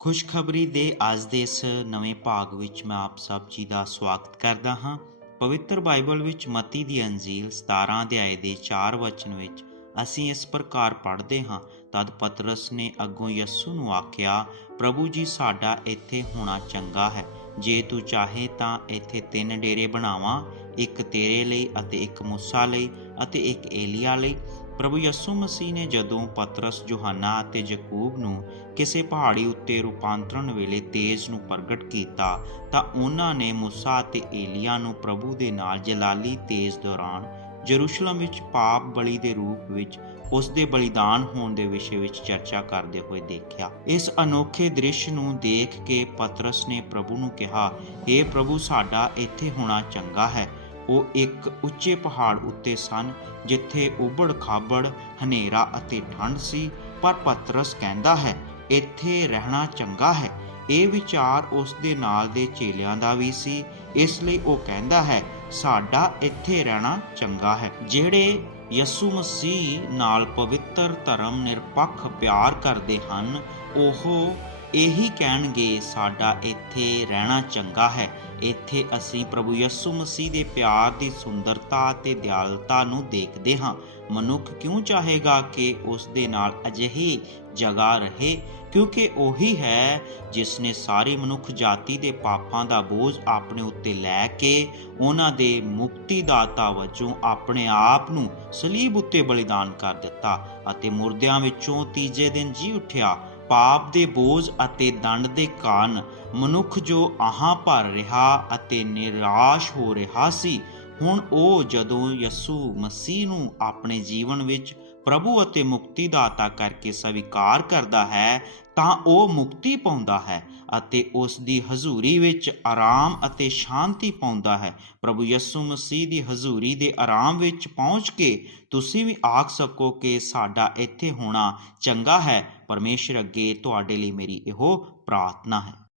ਖੁਸ਼ਖਬਰੀ ਦੇ ਅੱਜ ਦੇ ਇਸ ਨਵੇਂ ਭਾਗ ਵਿੱਚ ਮੈਂ ਆਪ ਸਭ ਜੀ ਦਾ ਸਵਾਗਤ ਕਰਦਾ ਹਾਂ। ਪਵਿੱਤਰ ਬਾਈਬਲ ਵਿੱਚ ਮਤੀ ਦੀ ਅੰਜੀਲ 17 ਅਧਿਆਏ ਦੇ 4 ਵਚਨ ਵਿੱਚ ਅਸੀਂ ਇਸ ਪ੍ਰਕਾਰ ਪੜ੍ਹਦੇ ਹਾਂ। ਤਦ ਪਤਰਸ ਨੇ ਅੱਗੋਂ ਯਿਸੂ ਨੂੰ ਆਖਿਆ, ਪ੍ਰਭੂ ਜੀ, ਸਾਡਾ ਇੱਥੇ ਹੋਣਾ ਚੰਗਾ ਹੈ। ਜੇ ਤੂੰ ਚਾਹੇ ਤਾਂ ਇੱਥੇ ਤਿੰਨ ਡੇਰੇ ਬਣਾਵਾਂ, ਇੱਕ ਤੇਰੇ ਲਈ ਅਤੇ ਇੱਕ ਮੂਸਾ ਲਈ ਅਤੇ ਇੱਕ ਏਲੀਆ ਲਈ। ਪ੍ਰਭੂ ਯਿਸੂ ਮਸੀਹ ਨੇ ਜਦੋਂ ਪਤਰਸ, ਯੋਹੰਨਾ ਅਤੇ ਯਕੂਬ ਨੂੰ ਕਿਸੇ ਪਹਾੜੀ ਉੱਤੇ ਰੂਪਾਂਤਰਣ ਵੇਲੇ ਤੇਜ ਨੂੰ ਪ੍ਰਗਟ ਕੀਤਾ, ਤਾਂ ਉਹਨਾਂ ਨੇ ਮੂਸਾ ਅਤੇ ਏਲੀਆ ਨੂੰ ਪ੍ਰਭੂ ਦੇ ਨਾਲ ਜਲਾਲੀ ਤੇਜ ਦੌਰਾਨ ਜਰੂਸ਼ਲਮ ਵਿੱਚ ਪਾਪ ਬਲੀ ਦੇ ਰੂਪ ਵਿੱਚ ਉਸ ਦੇ ਬਲੀਦਾਨ ਹੋਣ ਦੇ ਵਿਸ਼ੇ ਵਿੱਚ ਚਰਚਾ ਕਰਦੇ ਹੋਏ ਦੇਖਿਆ। ਇਸ ਅਨੋਖੇ ਦ੍ਰਿਸ਼ ਨੂੰ ਦੇਖ ਕੇ ਪਤਰਸ ਨੇ ਪ੍ਰਭੂ ਨੂੰ ਕਿਹਾ "हे ਪ੍ਰਭੂ, ਸਾਡਾ ਇੱਥੇ ਹੋਣਾ ਚੰਗਾ ਹੈ। ਉਹ ਇੱਕ ਉੱਚੇ ਪਹਾੜ ਉੱਤੇ ਸਨ, ਜਿੱਥੇ ਉਬੜ ਖਾਬੜ, ਹਨੇਰਾ ਅਤੇ ਠੰਡ ਸੀ, ਪਰ ਪਤਰਸ ਕਹਿੰਦਾ ਹੈ, ਇੱਥੇ ਰਹਿਣਾ ਚੰਗਾ ਹੈ। ਇਹ ਵਿਚਾਰ ਉਸ ਦੇ ਨਾਲ ਦੇ ਚੇਲਿਆਂ ਦਾ ਵੀ ਸੀ, ਇਸ ਲਈ ਉਹ ਕਹਿੰਦਾ ਹੈ, ਸਾਡਾ ਇੱਥੇ ਰਹਿਣਾ ਚੰਗਾ ਹੈ। ਜਿਹੜੇ ਯਿਸੂ ਮਸੀਹ ਨਾਲ ਪਵਿੱਤਰ ਧਰਮ ਨਿਰਪੱਖ ਪਿਆਰ ਕਰਦੇ ਹਨ, ਉਹ ਇਹੀ ਕਹਿਣਗੇ, ਸਾਡਾ ਇੱਥੇ ਰਹਿਣਾ ਚੰਗਾ ਹੈ। ਇੱਥੇ ਅਸੀਂ ਪ੍ਰਭੂ ਯਿਸੂ ਮਸੀਹ ਦੇ ਪਿਆਰ ਦੀ ਸੁੰਦਰਤਾ ਤੇ ਦਿਆਲਤਾ ਨੂੰ ਦੇਖਦੇ ਹਾਂ। ਮਨੁੱਖ ਕਿਉਂ ਚਾਹੇਗਾ ਕਿ ਉਸ ਦੇ ਨਾਲ ਅਜਿਹੀ ਜਗ੍ਹਾ ਰਹੇ? ਕਿਉਂਕਿ ਉਹੀ ਹੈ ਜਿਸ ਨੇ ਸਾਰੀ ਮਨੁੱਖ ਜਾਤੀ ਦੇ ਪਾਪਾਂ ਦਾ ਬੋਝ ਆਪਣੇ ਉੱਤੇ ਲੈ ਕੇ ਉਹਨਾਂ ਦੇ ਮੁਕਤੀ ਦਾਤਾ ਵਜੋਂ ਆਪਣੇ ਆਪ ਨੂੰ ਸਲੀਬ ਉੱਤੇ ਬਲੀਦਾਨ ਕਰ ਦਿੱਤਾ ਅਤੇ ਮੁਰਦਿਆਂ ਵਿੱਚੋਂ ਤੀਜੇ ਦਿਨ ਜੀ ਉੱਠਿਆ। ਪਾਪ ਦੇ ਬੋਝ ਅਤੇ ਦੰਡ ਦੇ ਕਾਰਨ ਮਨੁੱਖ ਜੋ ਆਹਾਂ ਭਰ ਰਿਹਾ ਅਤੇ ਨਿਰਾਸ਼ ਹੋ ਰਿਹਾ ਸੀ, ਹੁਣ ਉਹ ਜਦੋਂ ਯਸੂ ਮਸੀਹ ਨੂੰ ਆਪਣੇ ਜੀਵਨ ਵਿੱਚ ਪ੍ਰਭੂ ਅਤੇ ਮੁਕਤੀ ਦਾਤਾ ਕਰਕੇ ਸਵੀਕਾਰ ਕਰਦਾ ਹੈ, ਤਾਂ ਉਹ ਮੁਕਤੀ ਪਾਉਂਦਾ ਹੈ ਅਤੇ ਉਸ ਦੀ ਹਜ਼ੂਰੀ ਵਿੱਚ ਆਰਾਮ ਅਤੇ ਸ਼ਾਂਤੀ ਪਾਉਂਦਾ ਹੈ। ਪ੍ਰਭੂ ਯਿਸੂ ਮਸੀਹ ਦੀ ਹਜ਼ੂਰੀ ਦੇ ਆਰਾਮ ਵਿੱਚ ਪਹੁੰਚ ਕੇ ਤੁਸੀਂ ਵੀ ਆਖ ਸਕੋ ਕਿ ਸਾਡਾ ਇੱਥੇ ਹੋਣਾ ਚੰਗਾ ਹੈ। ਪਰਮੇਸ਼ਰ ਅੱਗੇ ਤੁਹਾਡੇ ਲਈ ਮੇਰੀ ਇਹੋ ਪ੍ਰਾਰਥਨਾ ਹੈ।